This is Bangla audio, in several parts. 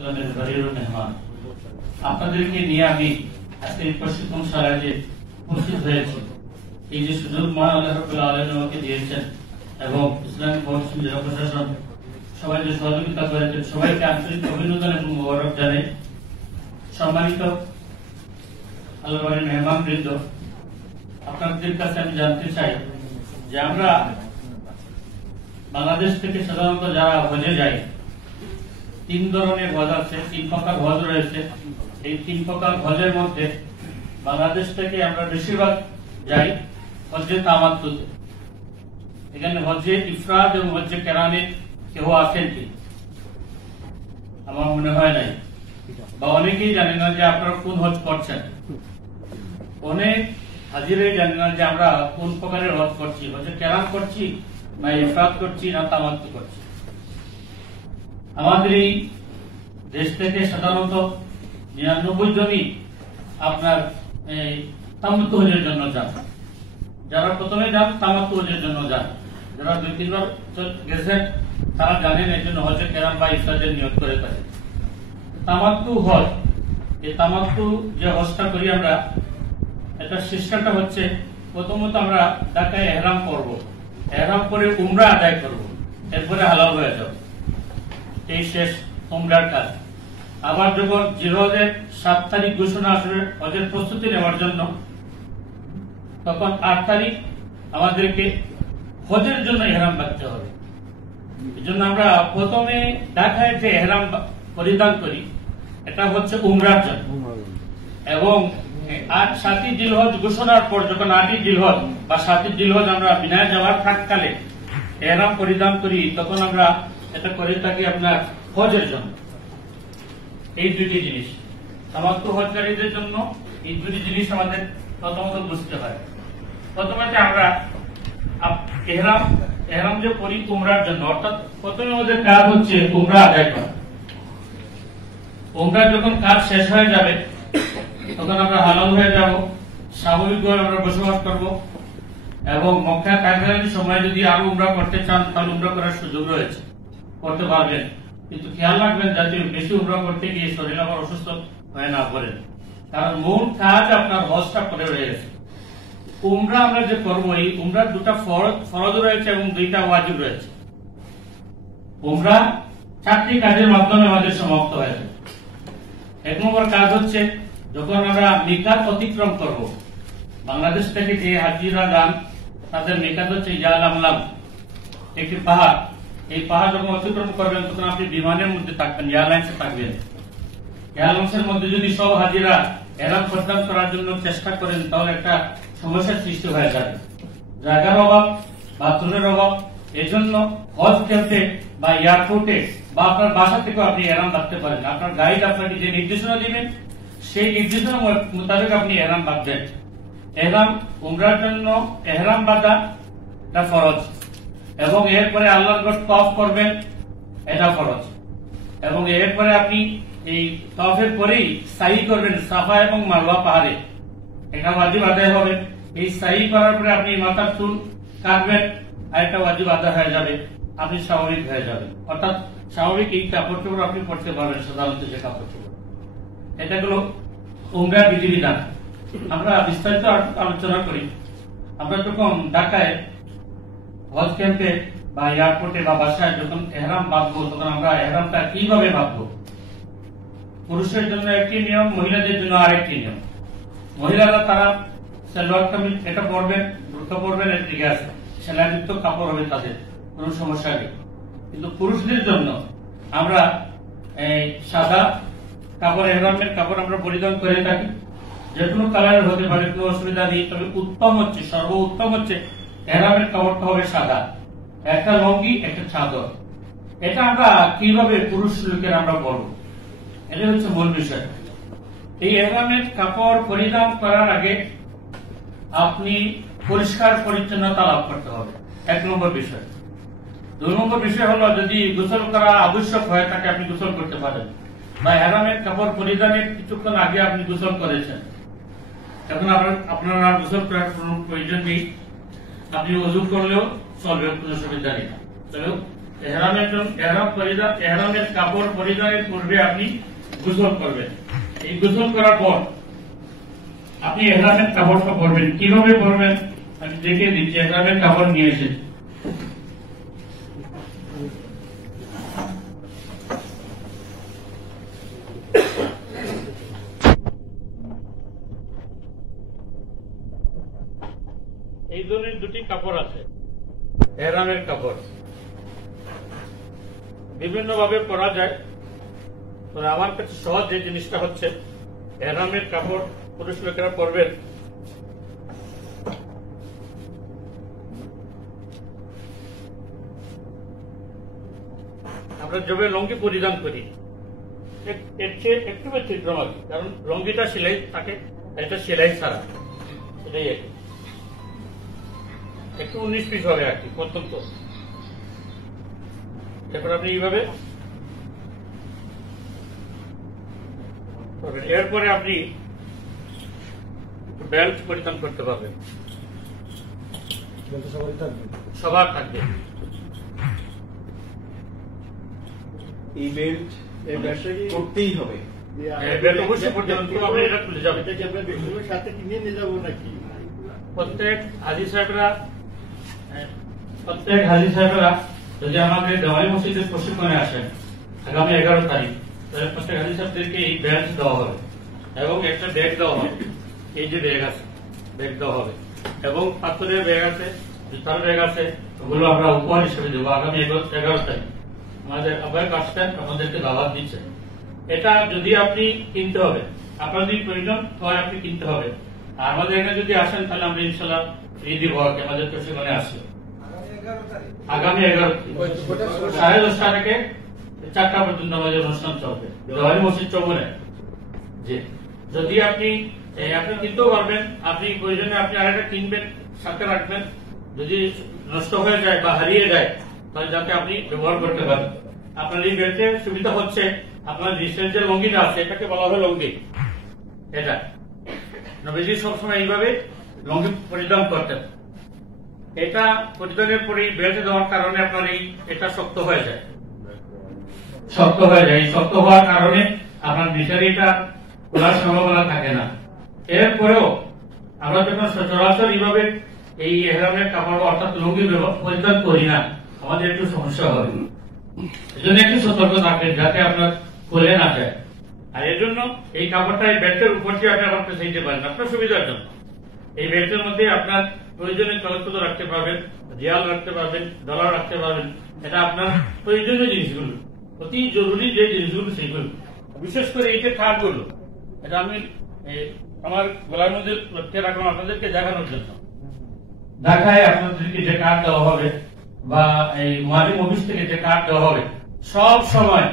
মেহমান, আপনাদেরকে নিয়ে আমি আজকে এই প্রশিক্ষণশালায় যে উপস্থিত হয়েছি, এই যে সুযোগ মহান আল্লাহ রাব্বুল আলামিন আমাকে দিয়েছেন এবং ইসলামিক ফাউন্ডেশন জেলা প্রশাসন সবাই যে সহযোগিতা করেছেন, সবাইকে আন্তরিক অভিনন্দন এবং মোবারক জানাই। সম্মানিত আল্লাহর বাড়ির মেহমানবৃন্দ, আপনাদের কাছে আমি জানতে চাই যে আমরা বাংলাদেশ থেকে সাধারণত যারা হজে যায়, 3 ধরনের হজ আছে, 3 প্রকার হজ রয়েছে। এই 3 প্রকার হজের মধ্যে বাংলাদেশ থেকে আমরা বেশিরভাগ যাই হজ্জে তামাত্তুতে। এখানে হজ্জে ইফরাদ এবং হজ্জে কেরানে কেউ আছেন কি? আমার মনে হয় নাই, বা অনেকেই জানেন না যে আপনারা কোন হজ করছেন। অনেক হাজিরাই জানেন না যে আমরা কোন প্রকারের হজ করছি, হজ্জে কেরান করছি না ইফরাদ করছি না তামাত্তু করছি। আমাদের এই দেশ থেকে সাধারণত 99 জনই আপনার তামাত্তু হজের জন্য যান। যারা প্রথমে যান তামাত্তু হজের জন্য যান, যারা 2-3 বার গেছেন তারা জানেন এই জন্য হজে কেরাম বা ইফরাদের নিয়ত করে থাকে। তামাত্তু হজ, এই তামাত্তু যে হজটা করি আমরা, এটা সিস্টেমটা হচ্ছে প্রথমত আমরা ঢাকায় এহরাম করব, এহরাম করে উমরা আদায় করব, এরপরে হালাল হয়ে যাব। এই শেষ উমরার কাজ। আবার যখন জিলহজের 7 তারিখ ঘোষণা আসবে হজের প্রস্তুতি নেওয়ার জন্য, তখন 8 তারিখ আমাদেরকে হজের জন্য এহরাম বাঁধতে হবে। এই জন্য আমরা প্রথমে ঢাকায় যে এহরাম পরিধান করি এটা হচ্ছে উমরার জন্য, এবং 7ই জিলহজ ঘোষণার পর যখন 8ই জিলহজ বা 7ই জিলহজ আমরা মিনায় যাওয়ার থাককালে এহরাম পরিধান করি, তখন আমরা এটা করে থাকি আপনার হজের জন্য। এই দুটি জিনিস তামাত্তু হজকারীদের জন্য, এই দুটি জিনিস আমাদের প্রথমত বুঝতে হয়। প্রথমত আমরা এহরাম যে করি উমরার জন্য, অর্থাৎ প্রথমে আমাদের কাজ হচ্ছে উমরা আদায় করা। উমরা যখন কাজ শেষ হয়ে যাবে তখন আমরা হালাল হয়ে যাব, স্বাভাবিকভাবে আমরা বসবাস করব, এবং মক্কা কায়দার সময় যদি আরো উমরা করতে চান তাহলে উমরা করার সুযোগ রয়েছে, করতে পারবেন। কিন্তু খেয়াল রাখবেন যাতে বেশি উমরা করতে গিয়ে শরীর আবার অসুস্থ হয়ে না পড়েন, কারণ মূল কাজ আপনার হজটা করে রয়ে গেছে। উমরা আমরা যে করবো, এই উমরার 2টা ফরজ রয়েছে এবং 2টা ওয়াজিব রয়েছে। উমরা 4টি কাজের মাধ্যমে আমাদের সমাপ্ত হয়েছে। 1 নম্বর কাজ হচ্ছে যখন আমরা মিকাত অতিক্রম করব, বাংলাদেশ থেকে যে হাজিরা যান তাদের মিকাত হচ্ছে ইয়ালামলাম, একটি পাহাড়। এই পাহাড় যখন অতিক্রম করবেন তখন আপনি বিমানের মধ্যে থাকবেন, এয়ারলাইন্সে থাকবেন। এয়ারলাইন্সের মধ্যে যদি সব হাজিরা এহরাম পরিধান করার জন্য চেষ্টা করেন তাহলে একটা সমস্যার সৃষ্টি হয়ে যাবে, জায়গার অভাব, বাথরুমের অভাব। এই জন্য হজ ক্যাম্পে বা এয়ারপোর্টে বা আপনার বাসা থেকেও আপনি এহরাম বাঁধতে পারেন। আপনার গাইড আপনাকে যে নির্দেশনা দিবেন সেই নির্দেশনা মোতাবেক আপনি এহরাম বাঁধবেন। এহরাম উমরার জন্য এহরাম বাঁধা এটা ফরজ, এবং এরপরে আল্লাহর ঘর তওয়াফ করবেন, এটা ফরজ। এবং এরপরে আপনি এই তওয়াফের পরেই সাই করবেন সাফা এবং মারওয়া পাহাড়ে, এটা ওয়াজিব আদায় হবে। এই সাই করার পরে আপনি মাথার চুল কাটবেন, আর একটা ওয়াজিব আদায় হয়ে যাবে, আপনি স্বাভাবিক হয়ে যাবেন। অর্থাৎ স্বাভাবিক এই কাপড় চোপড় আপনি পড়তে পারবেন, সাধারণত যে কাপড় চোপড়। এটা হলো উমরার বিধিবিধান। আমরা বিস্তারিত আলোচনা করি। আমরা যখন ঢাকায় হজ ক্যাম্পে বা এয়ারপোর্টে বা বাসায় যখন এহরাম বাঁধবো, তখন আমরা এহরামটা কিভাবে বাঁধবো? পুরুষের জন্য একটি নিয়ম, মহিলাদের জন্য আরেকটি নিয়ম। মহিলারা তারা সালোয়ার কামিজ এটা পরবেন, বুরকা পরবেন, এর দিকে আছে সেলাইযুক্ত কাপড় হবে, তাদের কোনো সমস্যা নেই। কিন্তু পুরুষদের জন্য আমরা এই সাদা কাপড়, এহরামের কাপড় আমরা পরিধান করে থাকি। যে কোনো কালারের হতে পারে, কোনো অসুবিধা নেই। তবে উত্তম হচ্ছে, সর্বোত্তম হচ্ছে এহরামের কাপড়টা হবে সাদা, একটা লঙ্গি একটা চাদর। এটা আমরা কিভাবে পুরুষ লোকের আমরা পরব, এটা হচ্ছে মূল বিষয়। এই এহরামের কাপড় পরিধান করার আগে আপনি পরিষ্কার পরিচ্ছন্নতা লাভ করতে হবে, 1 নম্বর বিষয়। 2 নম্বর বিষয় হলো যদি গোসল করা আবশ্যক হয়ে থাকে আপনি গোসল করতে পারেন, বা এহরামের কাপড় পরিধানের কিছুক্ষণ আগে আপনি গোসল করেছেন, এখন আপনার আর গোসল করার কোনো প্রয়োজন নেই। আপনি ওযু করলেও চলবে, কোনো সুবিধা নেই। তবে এহরামের কাপড় পরিধানের পূর্বে আপনি গোসল করবেন। এই গোসল করার পর আপনি এহরামের কাপড়টা পরবেন। কিভাবে পরবেন আমি দেখিয়ে দিচ্ছি। এহরামের কাপড় নিয়ে এসে এই ধরনের দুটি কাপড় আছে, এহরামের কাপড় বিভিন্ন ভাবে পরা যায়। তবে আমার কাছে সহজ যে জিনিসটা হচ্ছে এহরামের কাপড় পুরুষ লোকেরা পরবেন। আমরা যবে লঙ্গি পরিধান করি এর চেয়ে একটু ব্যতিক্রম আর কি, কারণ লঙ্গিটা সেলাই থাকে, এটা সেলাই ছাড়া, এটাই আর কি। একটু 19 পিস হবে আর কি অত্যন্ত। এরপর আপনি এইভাবে এরপরে আপনি বেল্ট পরিধান করতে পারবেন, সবার থাকবে এই বেল্ট করতেই হবে। অবশ্যই পরিধান করতে হবে, এটা খুলে যাবে। সাথে কিনে নিয়ে যাবো নাকি? প্রত্যেক হাজী সাহেবরা যদি আমাদের দেওয়ালি মসজিদের প্রশিক্ষণে আসেন আগামী 11 তারিখ, তাহলে প্রত্যেক হাজী সাহেবদেরকে এই ব্যাগ দেওয়া হবে এবং একটা ব্যাগ দেওয়া হবে। এই যে ব্যাগ আছে, ব্যাগ দেওয়া হবে এবং পাথরের ব্যাগ আছে, জুতার ব্যাগ আছে, ওগুলো আমরা উপহার হিসেবে দেবো আগামী 11 তারিখ। আমাদের আহ্বায়ক আসছেন, আমাদেরকে দাওয়াত দিচ্ছেন। এটা যদি আপনি কিনতে হবে, আপনার যদি প্রয়োজন হয় আপনি কিনতে হবে। আর আমাদের এখানে যদি আসেন তাহলে আমরা ইনশাল্লাহ ফ্রি দিব। আমাদের প্রশিক্ষণে আসলে আগামী 11 10:30 থেকে 4টা পর্যন্ত আমাদের অনুষ্ঠান চলবে দেওয়ালি মসজিদ চৌবনে। যে যদি আপনি কিনতেও পারবেন, আপনি প্রয়োজনে আপনি আরেকটা কিনবেন, সাথে রাখবেন। যদি নষ্ট হয়ে যায় বা হারিয়ে যায় তাহলে যাতে আপনি ব্যবহার করতে পারেন। আপনার এই বেল্টের সুবিধা হচ্ছে আপনার রিসের যে লঙ্গিটা আছে এটাকে বলা হয় লঙ্গি। এটা নবীজি সবসময় এইভাবে লঙ্গি পরিধান করতেন। এটা পরিধানের পরে বেল্টে দেওয়ার কারণে আপনার এটা শক্ত হয়ে যায়। এই শক্ত হওয়ার কারণে আপনার মিশারিটা খোলার সম্ভাবনা থাকে না। এরপরেও আমরা যখন সচরাচর এইভাবে এই এহরামের কাপড় অর্থাৎ লুঙ্গি পরিধান করি না, আমাদের একটু সমস্যা হবে। এই জন্য একটু সতর্ক থাকবেন যাতে আপনার খুলে না যায়। আর এর জন্য এই কাপড়টা এই বেল্টের উপর দিয়ে আপনি আবার পেঁচাইতে পারেন আপনার সুবিধার জন্য। এই বেল্টের মধ্যে আপনার প্রয়োজনীয় কাগজপত্র রাখতে পারবেন, জিয়াল রাখতে পারবেন, ডলার রাখতে পারবেন। এটা আপনার প্রয়োজনীয় জিনিসগুলো, অতি জরুরি যে জিনিসগুলো সেইগুলো, বিশেষ করে এই যে কার্ডগুলো, এটা আমি আমার গলার মধ্যে লক্ষ্য রাখলাম আপনাদেরকে দেখানোর জন্য। ঢাকায় আপনাদেরকে যে কার্ড দেওয়া হবে বা এই মালিক অফিস থেকে যে কার্ড দেওয়া হবে সব সময়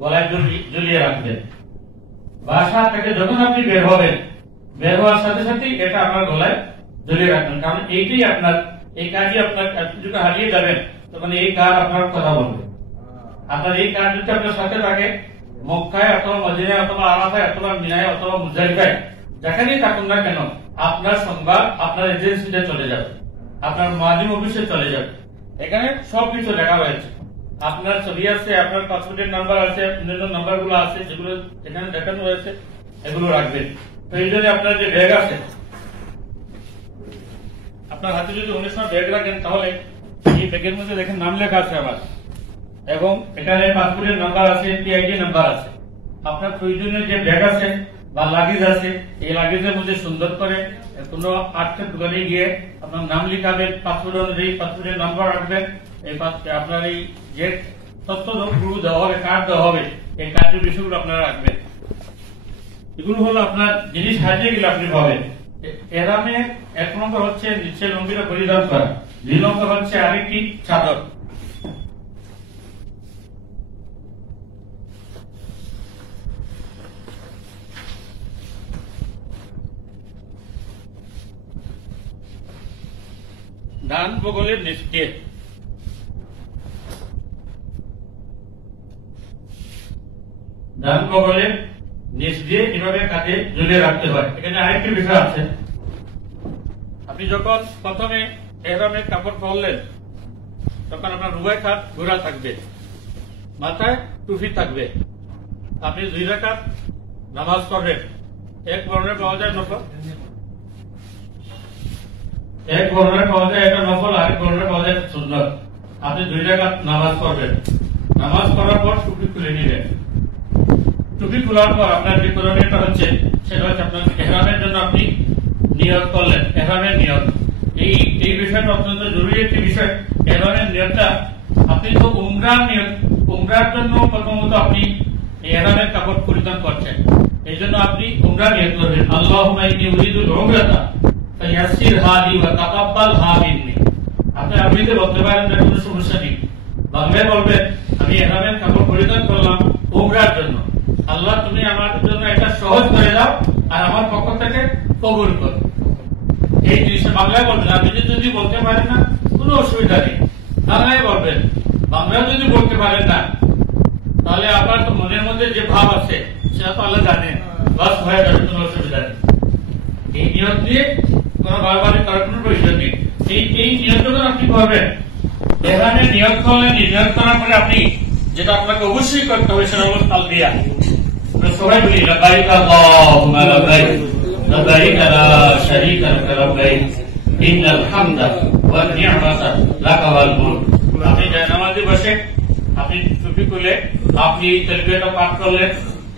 গলায় ঝুলিয়ে রাখবেন। বাসা থেকে যখন আপনি বের হবেন, বের হওয়ার সাথে সাথে এটা আপনার গলায় ঝুলিয়ে রাখবেন, কারণ এইটাই আপনার এই কাজই আপনার যখন হারিয়ে যাবেন তখন এই কার্ড আপনার কথা বলবে। আপনার এই কার্ড যদি আপনার সাথে থাকে, মক্কায় অথবা মদিনায় অথবা আরাফায় অথবা মিনায় অথবা মুজদালিফায় যেখানেই থাকুন না কেন, আপনার সংবাদ আপনার এজেন্সিতে চলে যাবে, আপনার মালিক অফিসে চলে যাবে। এখানে সবকিছু লেখা রয়েছে, আপনার ছবি আছে, আপনার পাসপোর্টের নাম্বার আছে, অন্যান্য নাম্বার গুলো আছে যেগুলো এখানে দেখানো হয়েছে, এগুলো রাখবেন। তো এই জন্য আপনার যে ব্যাগ আছে, আপনার হাতে যদি অনেক সময় ব্যাগ রাখেন তাহলে এই ব্যাগের মধ্যে দেখেন নাম লেখা আছে আমার, এবং এখানে পাসপোর্টের নাম্বার আছে, টিআইডি নাম্বার আছে। আপনার প্রয়োজনীয় যে ব্যাগ আছে বা লাগেজ আছে, এই লাগেজের মধ্যে সুন্দর করে কোনো আর্টের দোকানে গিয়ে আপনার নাম লিখাবেন, পাসপোর্ট অনুযায়ী পাসপোর্টের নাম্বার রাখবেন। এই আপনার এই যে তথ্যগুলো দেওয়া হবে, কার্ড দেওয়া হবে, এই কার্ডের বিষয়গুলো আপনারা রাখবেন। এগুলো হলো আপনার জিনিস হারিয়ে গেলে আপনি পাবেন। এরামে 1 নম্বর হচ্ছে নিচে লুঙ্গিটা পরিধান করা, 2 নম্বর হচ্ছে আরেকটি চাদর। ডান বগলের নিচ দিয়ে এভাবে কাঁধে ঝুলিয়ে রাখতে হয়। এখানে আরেকটি বিষয় আছে, আপনি যখন প্রথমে এহরামের কাপড় পরলেন তখন আপনার উভয় হাত ঘোরা থাকবে, মাথায় টুপি থাকবে। আপনি 2 রাকাত নামাজ পড়বেন। এক বর্ণে পাওয়া যায় নফল, এক বর্ণে পাওয়া যায় এটা নফল, আরেক বর্ণে পাওয়া যায় সুন্নত। আপনি 2 রাকাত নামাজ পড়বেন। নামাজ পড়ার পর টুপি খুলে নিবেন। টুপি খোলার পর আপনার যে করণীয়টা হচ্ছে সেটা হচ্ছে আপনার ইহরামের জন্য আপনি নিয়ত করলেন, ইহরামের নিয়ত। এই বিষয়টা অত্যন্ত জরুরি একটি বিষয়। ইহরামের নিয়তটা আপনি তো উমরার জন্য প্রথমত আপনি ইহরামের কাপড় পরিধান করছেন, এই জন্য আপনি উমরা নিয়ত করবেন। আল্লাহুম্মা ইন্নী উরিদুল উমরাতা ফায়াসসিরহা লি ওয়া তাকাব্বালহা মিন্নি। আপনি আরবিতে বলতে পারেন, না কোনো সমস্যা নেই। বাংলায় বলবেন আমি ইহরামের কাপড় পরিধান করলাম উমরার জন্য, আল্লাহ তুমি আমার জন্য এটা সহজ করে দাও আর আমার পক্ষ থেকে কবুল করো। এই জিনিসটা বাংলায় বলবেন। আপনি যদি বলতে পারেন না কোনো অসুবিধা নেই, বাংলায় বলবেন। বাংলা যদি বলতে পারেন না তাহলে আপনার তো মনের মধ্যে যে ভাব আছে সেটা তো আল্লাহ জানেন, বাস হয়ে যাবে, কোনো অসুবিধা নেই। এই নিয়ত দিয়ে কোনো বারবার করার কোনো প্রয়োজন নেই। এই নিয়ত যখন আপনি করবেন, এখানে নিয়ত করলেন, নিয়ত করার পরে আপনি যেটা আপনাকে অবশ্যই করতে হবে সেটা হলো তালবিয়া। সবাই বলি লাব্বাইক আল্লাহুম্মা লাব্বাইক লাব্বাইক লা শারীকা লাক লাব্বাইক ইন্নাল হামদা ওয়ান নি'মাতা লাকা ওয়াল মুলক। আপনি নামাজে বসে আপনি টুপি খুলে আপনি তালবিয়াটা পাঠ করলেন।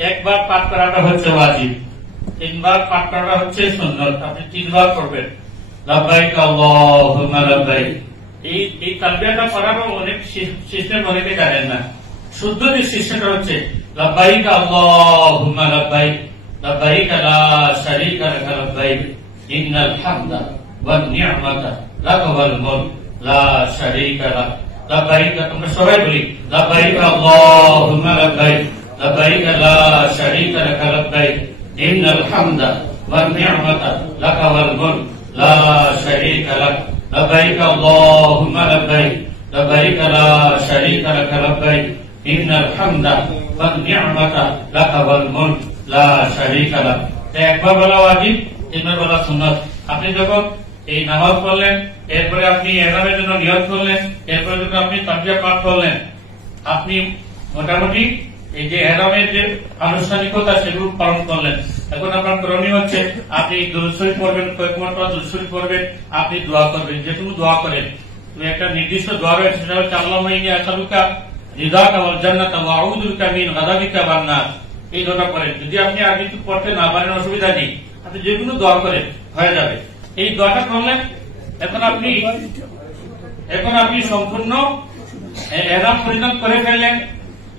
একবার পাঠ করাটা হচ্ছে ওয়াজিব, 3 বার পাঠ করাটা হচ্ছে সুন্নাত। আপনি 3 বার করবেন লাব্বাইক আল্লাহুম্মা লাব্বাইক। এই তালবিয়াটা পড়ারও অনেক সিস্টেম অনেকে জানেন না। শুদ্ধ যে সিস্টেমটা হচ্ছে লাব্বাইক আল্লাহুম্মা লাব্বাইক লাব্বাইক লা শারীকা লাক লাব্বাইক ইন্নাল হামদা ওয়ান নি'মাতা লাকা ওয়াল মুলক লা শারীকা লাক। লাব্বাইক, তোমরা সবাই বলি লাব্বাইক আল্লাহুম্মা লাব্বাইক লাব্বাইক লা শারীকা লাক লাব্বাইক ইন্নাল হামদা ওয়ান নি'মাতা লাকা ওয়াল মুলক লা শারীকা লাক। লাব্বাইক আল্লাহুম্মা লাব্বাইক লাব্বাইক লা শারীকা লাক লাব্বাইক ইন্নাল হামদা ওয়ান নি'মাতা লাকা ওয়াল মুলক লা শারীকা লাক। একবার বলা ওয়াজিব, 3 বার বলা সুন্নাত। আপনি যখন এই নামাজ পড়লেন, এরপরে আপনি ইহরামের জন্য নিয়ত করলেন, এরপরে যখন আপনি তাকবীর পাঠ করলেন, আপনি মোটামুটি এই যে ইহরামের যে আনুষ্ঠানিকতা সেগুলো পালন করলেন। এখন আপনার করণীয় হচ্ছে আপনি দুরূদ শরীফ পড়বেন, কয়েক মাত্রা দুরূদ শরীফ পড়বেন, আপনি দোয়া করবেন। যে কোনো দোয়া করেন, একটা নির্দিষ্ট দোয়া রয়েছে, সেটা হচ্ছে আল্লাহুম্মা ইন্নী আসআলুকা রিদাকা ওয়াল জান্নাতা ওয়া আউযু বিকা মিন গাযাবিকা ওয়ান নার। এই দোয়াটা করেন। যদি আপনি আগে কিছু পড়তে না পারেন অসুবিধা নেই, আপনি যে কোনো দোয়া করেন হয়ে যাবে। এই দোয়াটা করলেন, এখন আপনি সম্পূর্ণ ইহরাম পরিধান করে ফেললেন।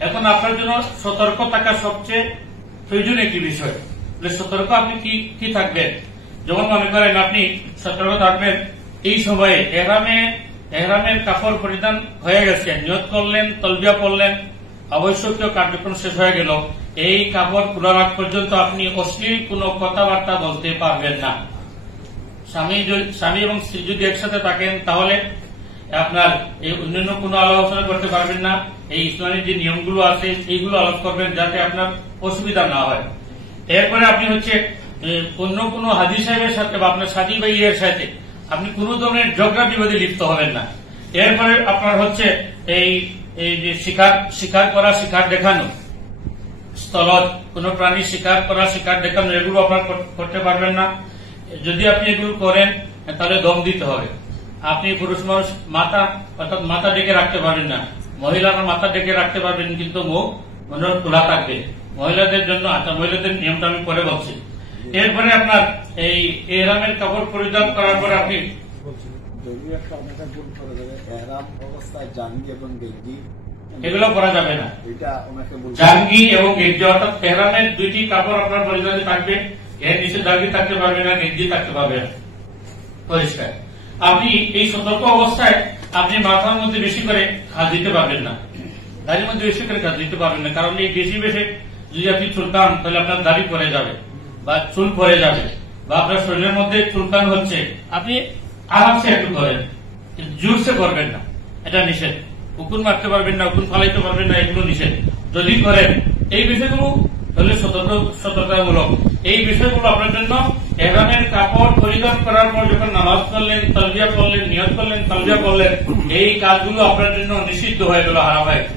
এখন আপনার জন্য সতর্ক থাকা সবচেয়ে প্রয়োজনীয় একটি বিষয়। সতর্ক আপনি কি থাকবেন? যেমন মনে করেন আপনি সতর্ক থাকবেন এই সময়ে ইহরামের কাপড় পরিধান হয়ে গেছে, নিয়ত করলেন, তালবিয়া পড়লেন, আবশ্যকীয় কার্যক্রম শেষ হয়ে গেল। এই কাপড় খোলার আগ পর্যন্ত আপনি অশ্লীল কোনো কথাবার্তা বলতে পারবেন না। স্বামী এবং স্ত্রী যদি একসাথে থাকেন তাহলে আপনার এই অন্যান্য কোনো আলোচনা করতে পারবেন না। এই ইসলামের যে নিয়মগুলো আছে এইগুলো আলোচনা করবেন যাতে আপনার অসুবিধা না হয়। এরপরে আপনি হচ্ছে অন্য কোনো হাজী সাহেবের সাথে বা আপনার সাথী বা ইয়ের সাথে আপনি কোন ধরনের ঝগড়া বিবাদে লিপ্ত হবেন না। এরপরে আপনার হচ্ছে এই যে শিকার করা, শিকার দেখানো, স্থলত কোন প্রাণী শিকার করা, শিকার দেখানো, এগুলো আপনার করতে পারবেন না। যদি আপনি এগুলো করেন তাহলে দম দিতে হবে। আপনি পুরুষ মানুষ মাথা ডেকে রাখতে পারবেন না, মহিলারা মাথা ডেকে রাখতে পারবেন, কিন্তু মুখ মনে খোলা থাকবে মহিলাদের জন্য। আচ্ছা, মহিলাদের নিয়মটা আমি পরে বলছি। এরপরে আপনার এই ইহরামের কাপড় পরিধান করার পরে আপনি এগুলো করা যাবে না। জাঙ্গি এবং গেঞ্জি অর্থাৎ ইহরামের 2টি কাপড় আপনার পরিধানে থাকবে। এর নিচে জাঙ্গি থাকতে পারবে না, গেঞ্জি থাকতে পারবে না, পরিষ্কার। আপনি এই সতর্ক অবস্থায় আপনি মাথার মধ্যে বেশি করে হাত দিতে পারবেন না, দাড়ির মধ্যে বেশি করে হাত দিতে পারবেন না। কারণ এই বেশি যদি আপনি চুলকান তাহলে আপনার দাড়ি পরে যাবে বা চুল পরে যাবে বা আপনার শরীরের মধ্যে চুলকান হচ্ছে, আপনি আরামসে একটু করেন, জোরসে করবেন না, এটা নিষেধ। উকুন মারতে পারবেন না, উকুন ফালাইতে পারবেন না, এগুলো নিষেধ। যদি করেন এই বিষয়গুলো তাহলে সতর্কতামূলক। এই বিষয়গুলো আপনার জন্য এহরামের কাপড় পরিধান করার পর যখন নামাজ পড়লেন, তালবিয়া পড়লেন, নিয়ত করলেন, তালবিয়া পড়লেন, এই কাজগুলো আপনার জন্য নিষিদ্ধ হয়ে গেল, হারাম হয়ে গেল।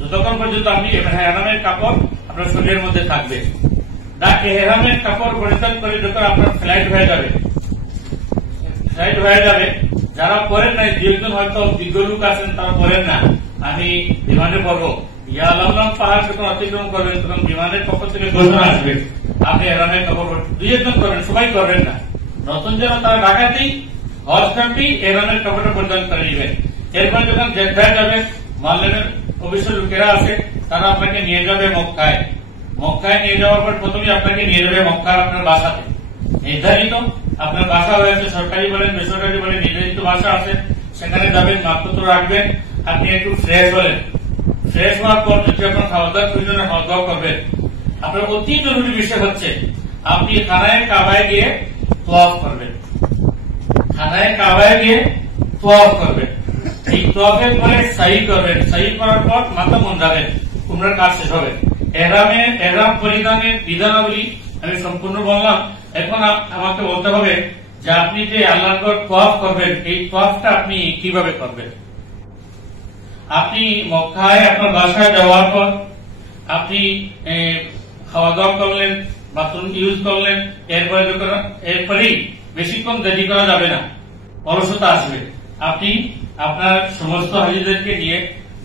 যতক্ষণ পর্যন্ত আপনি এহরামের কাপড় আপনার শরীরের মধ্যে থাকবে। এহরামের কাপড় পরিধান করে যখন আপনার ফ্লাইট হয়ে যাবে, যারা পড়েন নাই, দু একজন হয়তো বিজ্ঞ লোক আছেন তারা পড়েন না, আমি বিমানে পড়বো, ইয়া আল্লাহ পাহাড় যখন অতিক্রম করবেন তখন বিমানের পক্ষ থেকে ঘোষণা আসবে আপনি এহরামের কাপড়, দুই একজন করবেন, সবাই করবেন না। নতুন যেন তারা ঢাকাতেই হজ ক্যাম্পেই এহরামের কাপড়টা পরিধান করে নেবেন। এরপর যখন জেদ্দায় যাবেন, মাল্লেনের অবশ্য লোকেরা আছে, তারা আপনাকে নিয়ে যাবে মক্কায়। মক্কায় নিয়ে যাওয়ার পর প্রথমে আপনাকে নিয়ে যাবে মক্কার আপনার বাসাতে, নির্ধারিত আপনার বাসা হয়েছে, সরকারি বলেন বেসরকারি বলেন, নির্ধারিত বাসা আছে, সেখানে যাবেন, মাপপত্র রাখবেন, আপনি একটু ফ্রেশ হলেন। ফ্রেশ হওয়ার পর যদি আপনার খাওয়া দাওয়ার প্রয়োজনে খাওয়া দাওয়া করবেন। আপনার অতি জরুরি বিষয় হচ্ছে আপনি খানায় কাবায় গিয়ে তোয়াফ করবেন। খানায় কাবায় গিয়ে তোয়াফ করবেন। এই তোয়াফের পরে সাই করবেন। সাই করার পর মাথা মুন্ডাবেন, উমরার কাজ শেষ হবে। এহরাম পরিধানের বিধানাবলী আমি সম্পূর্ণ বললাম। এখন আমাকে বলতে হবে যে আপনি যে আল্লাহর ঘর তোয়াফ করবেন, এই তোয়াফটা আপনি কিভাবে করবেন। আপনি মক্কায় আপনার বাসায় যাওয়ার পর আপনি খাওয়া দাওয়া করলেন, বাথরুম ইউজ করলেন, এরপরেই বেশিক্ষণ দেরি করা যাবে না, অলসতা আসবে। আপনি আপনার সমস্ত হাজিদেরকে নিয়ে,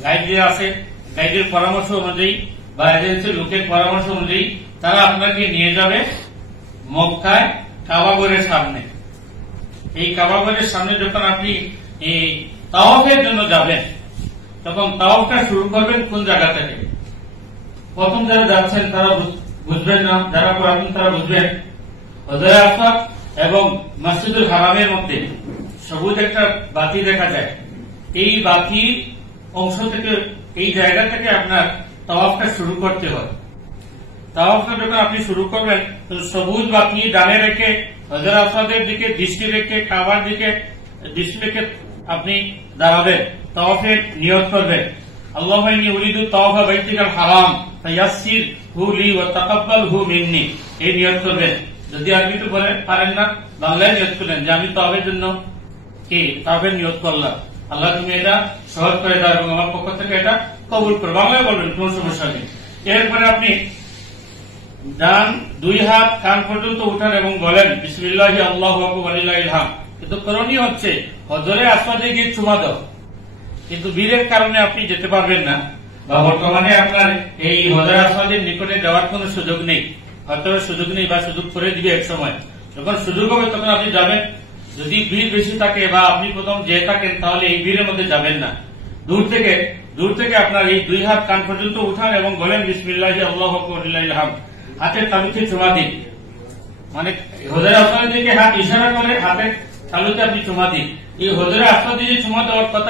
গাইড যে আছে গাইডের পরামর্শ অনুযায়ী বা এজেন্সির লোকের পরামর্শ অনুযায়ী তারা আপনাকে নিয়ে যাবে মক্কায় কাবাগরের সামনে। এই কাবাগরের সামনে যখন আপনি এই তাওয়াফের জন্য যাবেন, তখন তাওয়াফটা শুরু করবেন কোন জায়গা থেকে। প্রথম যারা যাচ্ছেন তারা বুঝবেন না, যারা পড়াবেন তারা বুঝবেন। হজরে আসওয়াদ এবং মসজিদুল হারামের মধ্যে সবুজ একটা বাতি দেখা যায়। এই বাতি অংশ থেকে, এই জায়গা থেকে আপনার তাওয়াফটা শুরু করতে হয়। তাওয়াফটা যখন আপনি শুরু করবেন, সবুজ বাতি ডানে রেখে হজরে আসওয়াদের দিকে দৃষ্টি রেখে, কাবার দিকে দৃষ্টি রেখে আপনি দাঁড়াবেন, তাওয়াফের নিয়ত করবেন। আল্লাহুম্মা ইন্নী উরিদু তাওয়াফা বাইতিকাল হারাম ফায়াসসিরহু লি ওয়া তাকাব্বালহু মিন্নি, এই নিয়ত করবেন। যদি আরবিতে পারেন না, বাংলায় নিয়ত করলেন যে আমি তাওয়াফের জন্য তাওয়াফের নিয়ত করলাম, আল্লাহ তুমি এটা সহজ করে দাও এবং আমার পক্ষ থেকে এটা কবুল করো, বাংলায় বলবেন, কোন সমস্যা নেই। এরপরে আপনি ডান দুই হাত কান পর্যন্ত উঠান এবং বলেন বিসমিল্লাহি আল্লাহু আকবার ওয়ালিল্লাহিল হামদ। কিন্তু করণীয় হচ্ছে হজরে আসওয়াদে গিয়ে চুমা দাও। কিন্তু ভিড়ের কারণে আপনি যেতে পারবেন না, বা বর্তমানে আপনার এই হজরে আসওয়াদের নিকটে যাওয়ার কোন সুযোগ নেই, হয়তো সুযোগ নেই বা সুযোগ করে দিবে এক সময়। যখন সুযোগ হবে তখন আপনি যাবেন। যদি ভিড় বেশি থাকে বা আপনি প্রথম যে থাকেন, তাহলে এই ভিড়ের মধ্যে যাবেন না। দূর থেকে আপনার এই দুই হাত কান পর্যন্ত উঠান এবং বলেন বিসমিল্লাহি আল্লাহু আকবার ওয়ালিল্লাহিল হামদ। হাতের তালুতে চুমা দিন, মানে হজরে আসওয়াদের দিকে হাত ইশারা করে হাতের তালুতে আপনি চুমা দিন। এই হজরে আসওয়াদে যে চুমা দেওয়ার কথা,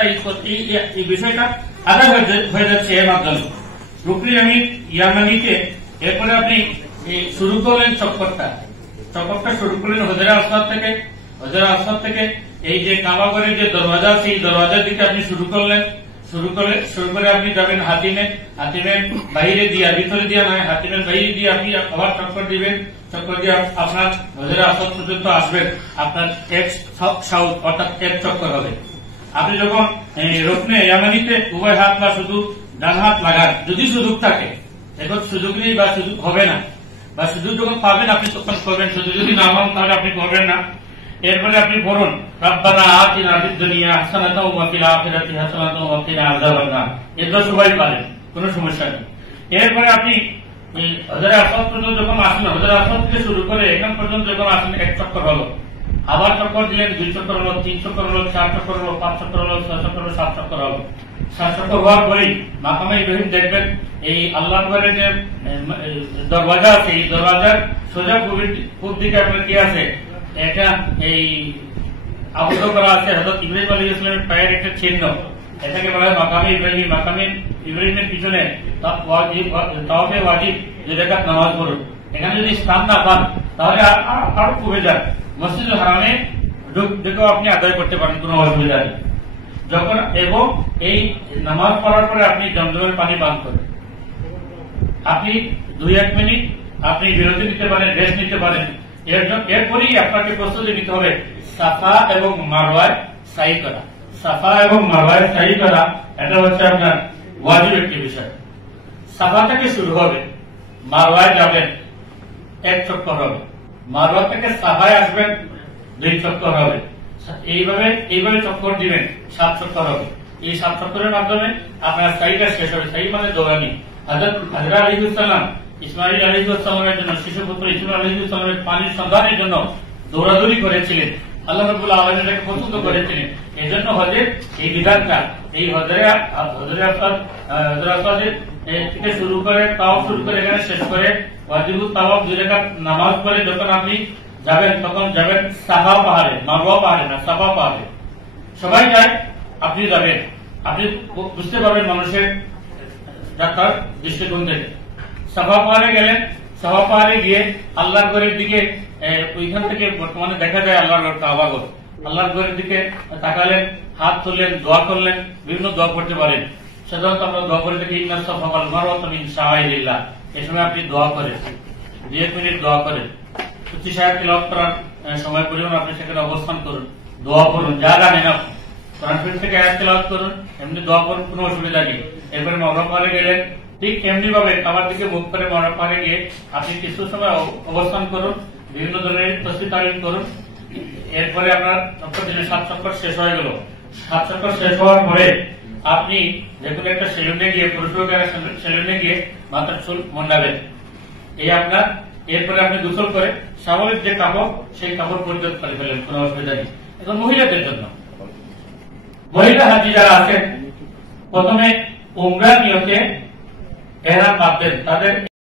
এই বিষয়টা আদায় হয়ে যাচ্ছে এর মাধ্যমে। রুকনি আমির ইয়ামানিতে এরপরে আপনি শুরু করলেন চক্করটা শুরু করলেন হজরে আসওয়াদ থেকে। হজরে আসওয়াদ থেকে এই যে কাবাগরের যে দরওয়াজা, সেই দরওয়াজার দিকে আপনি শুরু করে আপনি যাবেন হাতিমের বাইরে দিয়ে, ভিতরে দিয়ে নয়, হাতিমের বাইরে দিয়ে আপনি আবার চক্কর দিবেন। চক্কর দিয়ে আপনার হজরে আসওয়াদ পর্যন্ত আসবেন। আপনার এক সাউথ অর্থাৎ এক চক্কর হবে। আপনি যখন রুকনে ইয়ামানিতে উভয় হাত বা শুধু ডান হাত লাগান, যদি সুযোগ থাকে, এখন সুযোগ নেই বা সুযোগ হবে না, বা সুযোগ যখন পাবেন আপনি তখন করবেন, সুযোগ যদি না পান তাহলে আপনি করবেন না। এরপরে আপনি পড়ুন রাব্বানা আতিনা ফিদ দুনিয়া হাসানাতাও ওয়া ফিল আখিরাতি হাসানাতাও ওয়া কিনা আযাবান নার। এটা সবাই পারেন, কোনো সমস্যা নেই। এরপরে আপনি হজরে আসওয়াদ পর্যন্ত যখন আসেন, হজরে আসওয়াদ থেকে শুরু করে এখান পর্যন্ত যখন আসেন, এক চক্কর হলো, আবার চক্কর দিলেন, 2 চক্কর হলো, 3 চক্কর হলো, 4 চক্কর হলো, 5 চক্কর হলো, 6 চক্কর হলো, 7 চক্কর হলো। 7 চক্কর হওয়ার পরেই মাকামে ইব্রাহিম দেখবেন এই আল্লাহর ঘরের যে দরওয়াজা আছে, এই দরওয়াজার সোজা পূর্ব দিকে আপনার কি আছে, এটা এই আবদ্ধ করা আছে হযরত ইব্রাহিম আলাইহিস সালামের পায়ের একটা চিহ্ন। এটাকে বলা হয় মাকামে ইব্রাহিম। মাকামে ইব্রাহিমের পিছনে তাওয়াফে ওয়াজিব 2 রাকাত নামাজ পড়ুন। এখানে যদি স্থান না পান তাহলে আরো কমে যান, মসজিদুল হারামে ঢুকেও আপনি আদায় করতে পারেন, কোনো অসুবিধা নেই। যখন এবং এই নামাজ পড়ার পরে আপনি জমজমের পানি পান করেন, আপনি 2-1 মিনিট আপনি বিরতি নিতে পারেন, রেস্ট নিতে পারেন। এরপরই আপনাকে প্রস্তুতি নিতে হবে সাফা এবং মারওয়ায় সাই করা। সাফা এবং মারওয়ায় সাই করা এটা হচ্ছে আপনার ওয়াজিব একটি বিষয়। সাফা থেকে শুরু হবে, মারওয়ায় যাবেন 1 চক্কর হবে, মারওয়া থেকে সাফায় আসবেন 2 চক্কর হবে, এইভাবে চক্কর দিবেন 7 চক্কর হবে। এই 7 চক্করের মাধ্যমে আপনার সাইটা শেষ হবে। সাই মানে দৌড়ানি। হযরত আলাইহিস সালাম ইসমাঈল আলাইহিস সালামের জন্য, শিশুপুত্র ইসমাঈল আলাইহিস সালামের পানির সন্ধানের জন্য দৌড়াদৌড়ি করেছিলেন। আল্লাহ রাব্বুল আলামিন এটাকে পছন্দ করেছিলেন। এজন্য হজের এই বিধানটা, এই হজরে আসাদের থেকে শুরু করে তাওয়াফ শুরু করে এখানে শেষ করে ওয়াজিবুত তাওয়াফ 2 রাকাত নামাজ পড়ে যখন আপনি যাবেন, তখন যাবেন সাফা পাহাড়ে, মারওয়া পাহাড়ে না, সাফা পাহাড়ে। সবাই যায়, আপনি যাবেন, আপনি বুঝতে পারবেন মানুষের যাত্রার দৃষ্টিকোণ থেকে। সাফা পাহাড়ে গেলেন, সাফা পাহাড়ে গিয়ে আল্লাহর ঘরের দিকে, ওইখান থেকে বর্তমানে দেখা যায় আল্লাহর ঘর কাবা ঘর, আল্লাহর ঘরের দিকে তাকালেন, হাত তুললেন, দোয়া করলেন, বিভিন্ন দোয়া করতে পারেন। সাধারণত আমরা দোয়া করে থাকি ইন্নাস সাফা ওয়াল মারওয়া মিন শাআইরিল্লাহ। এই সময় আপনি দোয়া করেন, 2 মিনিট দোয়া করেন, উচ্চ সাহেব তিলাওয়াত করার সময় পরিমাণ আপনি সেখানে অবস্থান করুন, দোয়া করুন, যা জানেন আপনি কোরআন শরীফ থেকে আয়াত তিলাওয়াত করুন, এমনি দোয়া করুন, কোনো অসুবিধা নেই। এরপরে মারওয়া পাহাড়ে গেলেন, ঠিক এমনি ভাবে কাবার দিকে মুখ করে মারওয়া পাহাড়ে গিয়ে আপনি কিছু সময় অবস্থান করুন, বিভিন্ন ধরনের তাসবিহ তাহলিল করুন। এরপরে আপনার চক্কর দিনে 7 চক্কর শেষ হয়ে গেল। 7 চক্কর শেষ হওয়ার পরে আপনি যেকোনো একটা সেলুনে গিয়ে, পুরুষ লোকেরা সেলুনে গিয়ে মাথার চুল মুন্ডাবেন। এই আপনার, এরপরে আপনি গোসল করে স্বাভাবিক যে কাপড়, সেই কাপড় পরিধান করে ফেলেন, কোনো অসুবিধা নেই। এখন মহিলাদের জন্য, মহিলা হাজি যারা আছেন প্রথমে উমরার নিয়তে এহরাম বাঁধবেন। তাদের